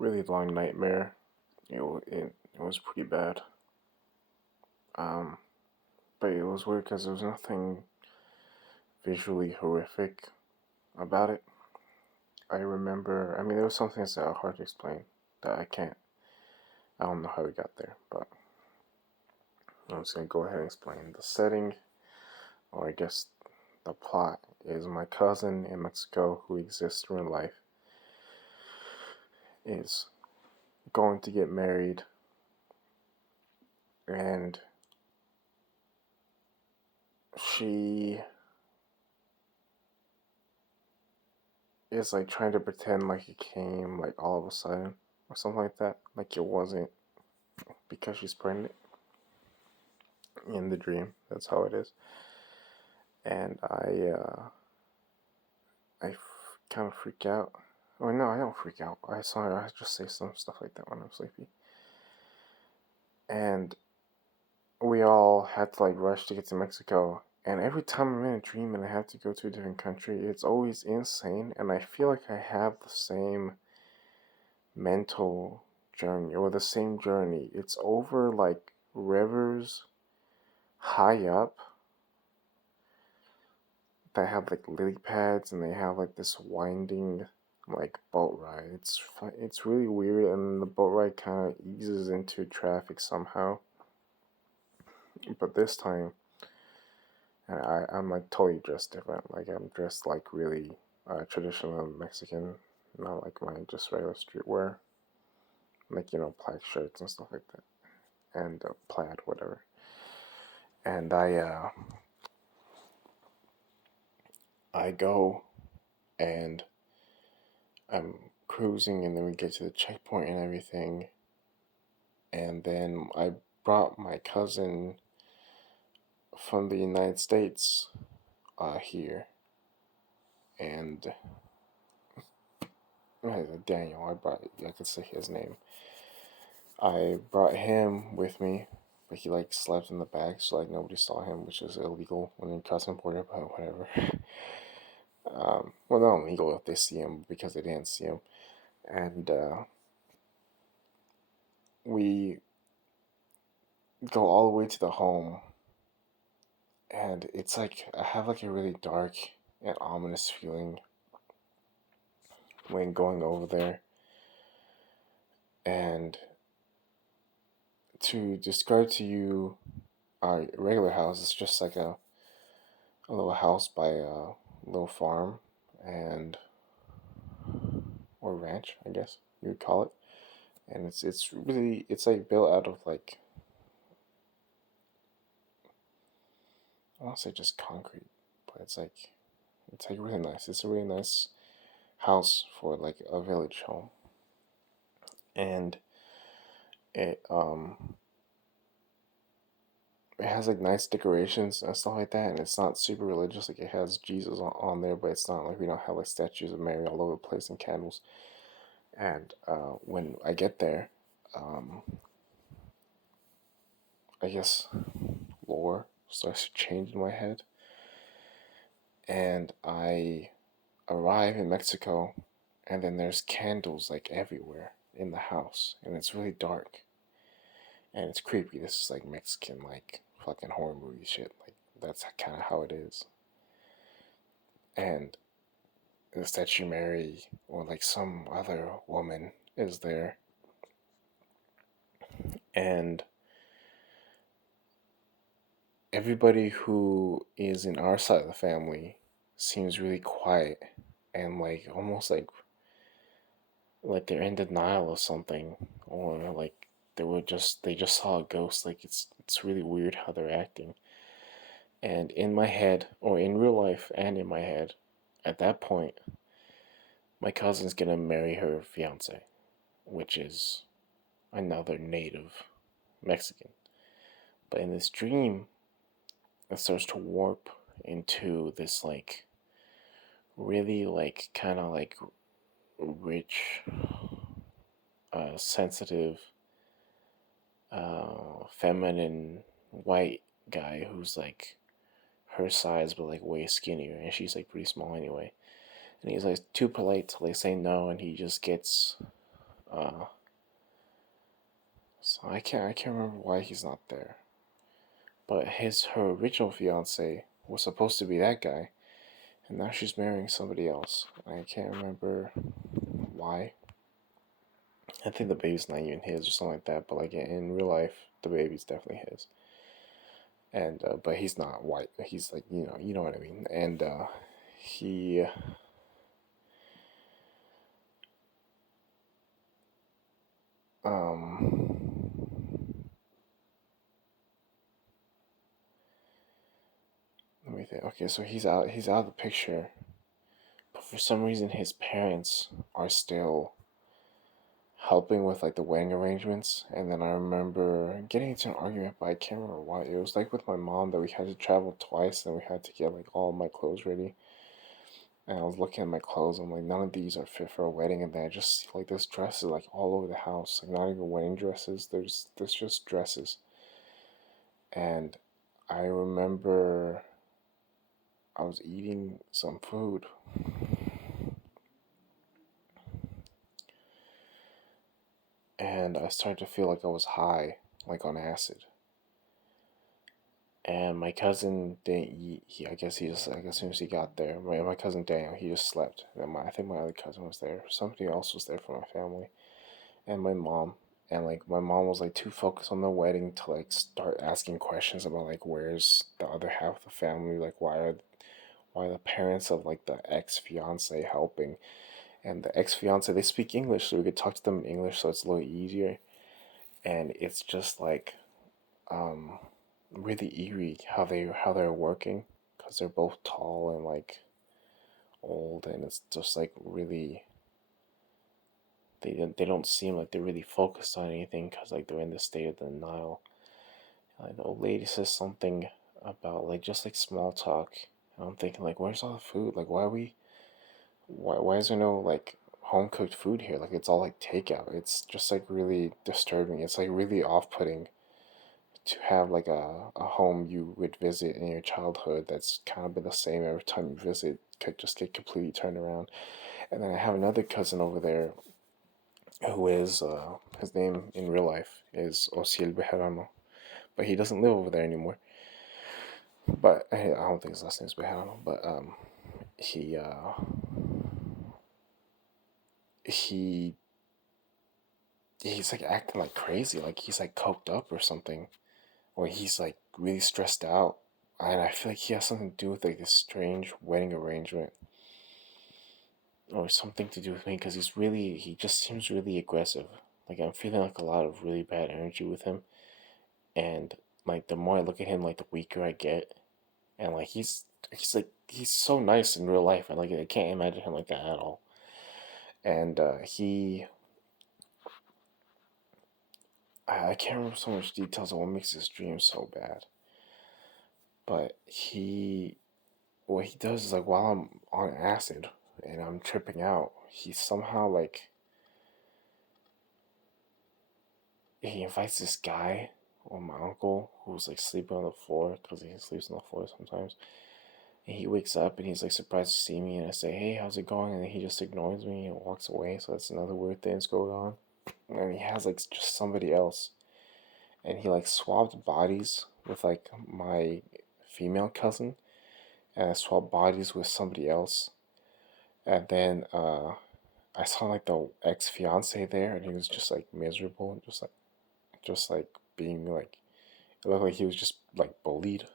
really long nightmare. It was pretty bad. Um, but it was weird because there was nothing visually horrific about it. I remember, I mean, there was some things that are hard to explain that I don't know how we got there, but I'm just gonna go ahead and explain. The setting, or I guess the plot, is my cousin in Mexico who exists in real life is going to get married, and she is like trying to pretend like it came like all of a sudden or something like that, like it wasn't because she's pregnant in the dream. That's how it is. And kind of freak out. Oh no, I don't freak out. I just say some stuff like that when I'm sleepy. And we all had to like rush to get to Mexico. And every time I'm in a dream and I have to go to a different country, it's always insane. And I feel like I have the same mental journey or the same journey. It's over like rivers high up that have like lily pads and they have like this winding like boat ride. It's really weird, and the boat ride kind of eases into traffic somehow. But this time, I'm like totally dressed different. Like I'm dressed like really traditional Mexican, not like my just regular streetwear. Like plaid shirts and stuff like that, and plaid whatever. And I go and I'm cruising, and then we get to the checkpoint and everything. And then I brought my cousin from the United States here, and Daniel. I could say his name. I brought him with me, but he like slept in the back, so like nobody saw him, which is illegal when you're customs border, but whatever. Well, not illegal if they see him because they didn't see him, and we go all the way to the home, and it's like I have like a really dark and ominous feeling when going over there. And to describe to you our regular house, it's just like a little house by a little farm and or ranch, I guess you would call it. And it's like built out of like I don't say just concrete, but it's like really nice. It's a really nice house for like a village home, and it it has like nice decorations and stuff like that, and it's not super religious. Like it has Jesus on there, but it's not like we don't have like statues of Mary all over the place and candles. And when I get there, um, I guess lore starts to change in my head, and I arrive in Mexico, and then there's candles like everywhere in the house, and it's really dark, and it's creepy. This is like Mexican like fucking horror movie shit. Like that's kind of how it is. And the statue Mary or like some other woman is there, and everybody who is in our side of the family seems really quiet and like almost like they're in denial of something, or like they just saw a ghost. Like it's really weird how they're acting. And in my head, or in real life and in my head, at that point, my cousin's gonna marry her fiance, which is another native Mexican. But in this dream, it starts to warp into this like really like kind of like rich, sensitive, feminine white guy who's like her size but like way skinnier, and she's like pretty small anyway. And he's like too polite to like say no, and he just gets Uh, so I can't remember why he's not there. But her original fiance was supposed to be that guy, and now she's marrying somebody else. I can't remember why. I think the baby's not even his or something like that. But like in real life, the baby's definitely his. And but he's not white. He's like you know what I mean. And he um let me think. Okay, so he's out of the picture, but for some reason his parents are still helping with like the wedding arrangements. And then I remember getting into an argument, but I can't remember why. It was like with my mom that we had to travel twice and we had to get like all my clothes ready. And I was looking at my clothes, I'm like, none of these are fit for a wedding. And then I just see like this dresses like all over the house, like not even wedding dresses. There's just dresses. And I remember I was eating some food and I started to feel like I was high, like on acid. And my cousin didn't eat. I guess he just like as soon as he got there, my cousin Daniel, he just slept. And I think my other cousin was there. Somebody else was there from my family, and my mom. And like my mom was like too focused on the wedding to like start asking questions about like where's the other half of the family, like why are the parents of like the ex fiance helping, and the ex fiance they speak English, so we could talk to them in English, so it's a little easier. And it's just like um really eerie how they're working because they're both tall and like old, and it's just like really they don't seem like they're really focused on anything because like they're in the state of denial. Like the old lady says something about like just like small talk, and I'm thinking like where's all the food? Like why is there no like home cooked food here? Like it's all like takeout. It's just like really disturbing. It's like really off putting to have like a home you would visit in your childhood that's kind of been the same every time you visit could just get completely turned around. And then I have another cousin over there who is his name in real life is Osiel Bejarano, but he doesn't live over there anymore. But I don't think his last name is Bejarano. But he he he's like acting like crazy, like he's like coked up or something, or he's like really stressed out. And I feel like he has something to do with like this strange wedding arrangement or something to do with me because he just seems really aggressive. Like I'm feeling like a lot of really bad energy with him, and like the more I look at him, like the weaker I get. And like he's so nice in real life, and like I can't imagine him like that at all. And I can't remember so much details of what makes this dream so bad. But what he does is like while I'm on acid and I'm tripping out, he somehow like he invites this guy or my uncle who's like sleeping on the floor because he sleeps on the floor sometimes. And he wakes up and he's like surprised to see me, and I say, "Hey, how's it going?" And then he just ignores me and walks away. So that's another weird thing that's going on. And he has like just somebody else, and he like swapped bodies with like my female cousin, and I swapped bodies with somebody else. And then I saw like the ex fiance there, and he was just like miserable, just like being like it looked like he was just like bullied.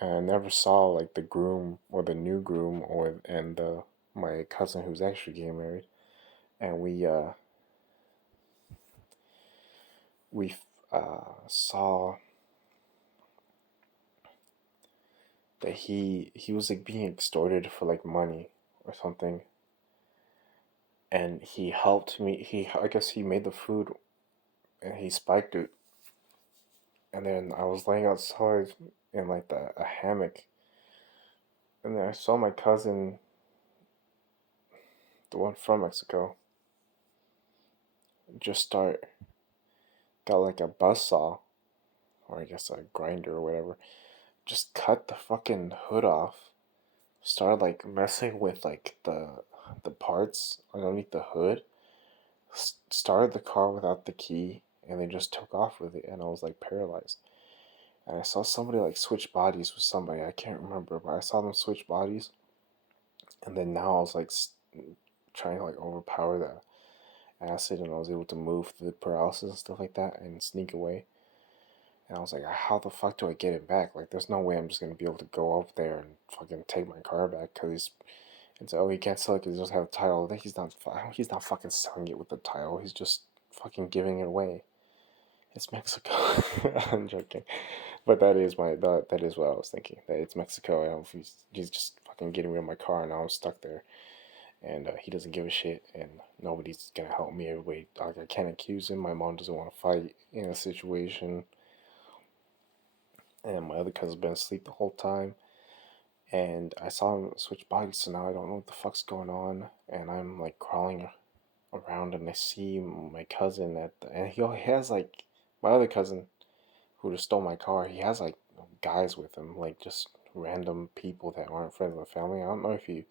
And I never saw like the groom or the new groom or and my cousin who's actually getting married, and we saw that he was like being extorted for like money or something, and he helped me. I guess he made the food and he spiked it, and then I was laying outside in like a hammock, and then I saw my cousin, the one from Mexico, just start got like a buzz saw or I guess a grinder or whatever, just cut the fucking hood off. Started like messing with like the parts underneath the hood, started the car without the key, and they just took off with it, and I was like paralyzed. And I saw somebody like switch bodies with somebody, I can't remember, but I saw them switch bodies, and then now I was like trying to like overpower the acid, and I was able to move through the paralysis and stuff like that and sneak away. And I was like, how the fuck do I get it back? Like, there's no way I'm just gonna be able to go up there and fucking take my car back because he's. And so, oh, he can't sell it because he doesn't have a title. Then he's not. He's not fucking selling it with the title. He's just fucking giving it away. It's Mexico. I'm joking, but that is what I was thinking. That it's Mexico. I don't know if he's just fucking getting rid of my car, and now I'm stuck there, and he doesn't give a shit, and nobody's gonna help me. Everybody, like, I can't accuse him. My mom doesn't want to fight in a situation, and my other cousin's been asleep the whole time. And I saw him switch bodies, so now I don't know what the fuck's going on. And I'm like crawling around, and I see my cousin and he has like my other cousin who just stole my car. He has like guys with him, like just random people that aren't friends of the family. I don't know if you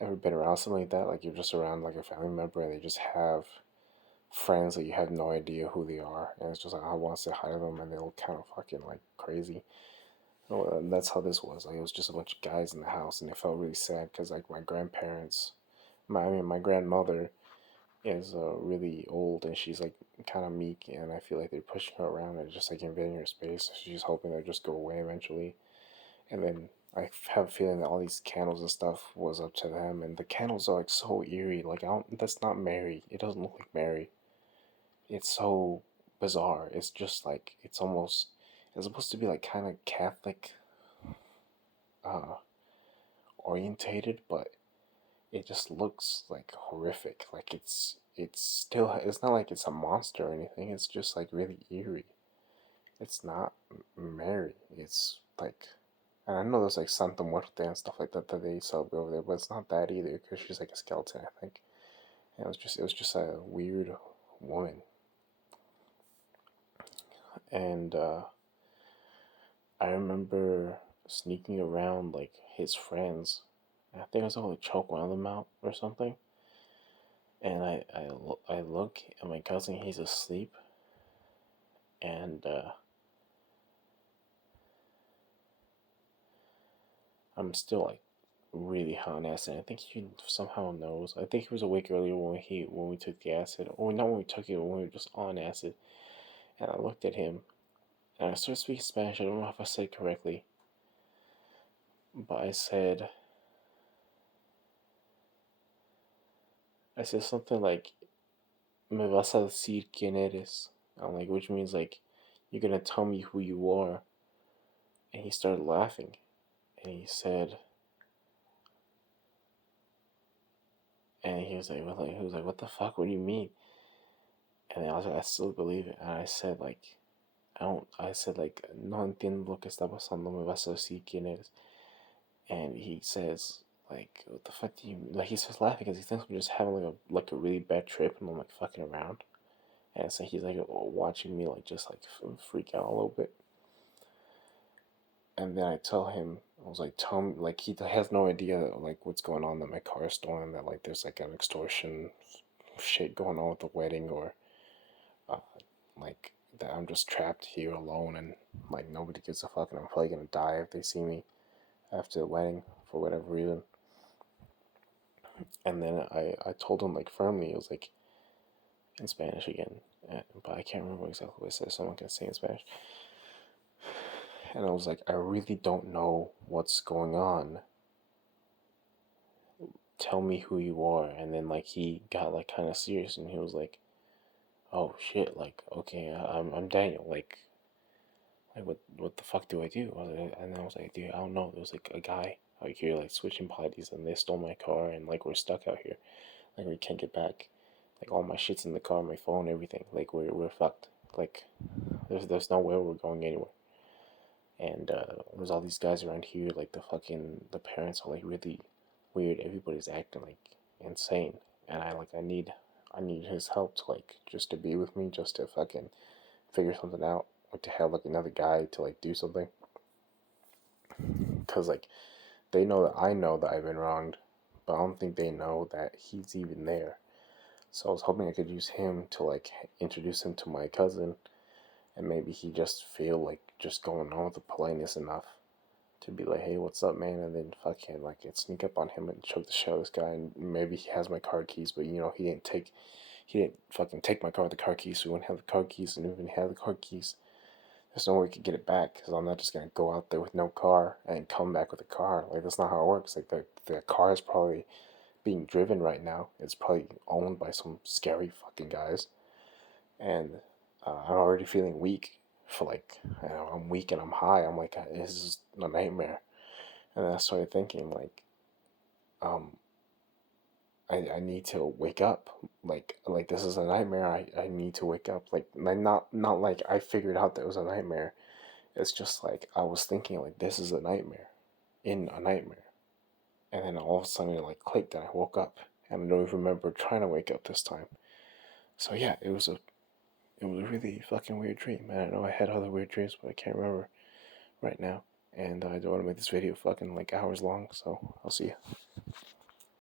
ever been around something like that. Like you're just around like a family member, and they just have friends that you have no idea who they are, and it's just like I want to say hi to them, and they look kind of fucking like crazy. Oh, and that's how this was. Like it was just a bunch of guys in the house, and it felt really sad because like my grandparents, my grandmother is really old, and she's like kind of meek, and I feel like they're pushing her around and just like invading her space. She's hoping they'll just go away eventually, and then I have a feeling that all these candles and stuff was up to them, and the candles are like so eerie. Like I don't, that's not Mary. It doesn't look like Mary. It's so bizarre. It's just like it's almost. It's supposed to be like kind of Catholic uh, orientated, but it just looks like horrific. Like it's still it's not like it's a monster or anything. It's just like really eerie. It's not Mary. It's like, and I know there's like Santa Muerte and stuff like that that they celebrate over there, but it's not that either because she's like a skeleton, I think. And it was just a weird woman, and I remember sneaking around like his friends. I think I was able to choke one of them out or something. And I look at my cousin, he's asleep, and I'm still like really high on acid. I think he somehow knows. I think he was awake earlier when we took the acid, or not when we took it, when we were just on acid. And I looked at him, and I started speaking Spanish. I don't know if I said it correctly, but I said something like "Me vas a decir quién eres," like, which means like you're gonna tell me who you are. And he started laughing, and he was like, what the fuck? What do you mean? And I was like, I still believe it. And I said like, I said like, no entiendo lo que está pasando. Me vas a decir quién eres. And he says like, what the fuck do you like? He starts laughing because he thinks I'm just having like a really bad trip, and I'm like fucking around. And so he's like watching me like just like freak out a little bit. And then I tell him, I was like, tell me, like, he has no idea, like, what's going on, that my car is stolen, that, like, there's, like, an extortion shit going on with the wedding, or, uh, like, that I'm just trapped here alone, and, like, nobody gives a fuck, and I'm probably gonna die if they see me after the wedding, for whatever reason. And then I told him, like, firmly, it was, like, in Spanish again, but I can't remember exactly what it says, so I'm not gonna say in Spanish. And I was like, I really don't know what's going on. Tell me who you are. And then like he got like kind of serious, and he was like, oh shit, like okay, I'm Daniel, like what the fuck do I do? And I was like, dude, I don't know. There was like a guy out here like switching parties, and they stole my car, and like we're stuck out here, like we can't get back. Like all my shit's in the car, my phone, everything. Like we're fucked. Like there's no way we're going anywhere. And there's all these guys around here, like the parents are like really weird. Everybody's acting like insane, and I need his help to like just to be with me, just to fucking figure something out, or to have like another guy to like do something, because like they know that I know that I've been wronged, but I don't think they know that he's even there. So I was hoping I could use him to like introduce him to my cousin, and maybe he just feel like just going on with the politeness enough to be like, hey, what's up, man? And then fucking like it sneak up on him and choke the shit out of this guy. And maybe he has my car keys, but he didn't fucking take my car with the car keys, so we wouldn't have the car keys. And even if he had the car keys, there's no way we could get it back because I'm not just gonna go out there with no car and come back with a car. Like that's not how it works. Like the car is probably being driven right now. It's probably owned by some scary fucking guys, and I'm already feeling weak. For like, I'm weak and I'm high. I'm like, this is a nightmare. And then I started thinking like, um, I need to wake up. Like this is a nightmare. I need to wake up. Like not like I figured out that it was a nightmare. It's just like I was thinking like this is a nightmare in a nightmare. And then all of a sudden it like clicked and I woke up. And I don't even remember trying to wake up this time. So yeah, it was a really fucking weird dream. And I know I had other weird dreams, but I can't remember right now. And I don't want to make this video fucking like hours long, so I'll see you.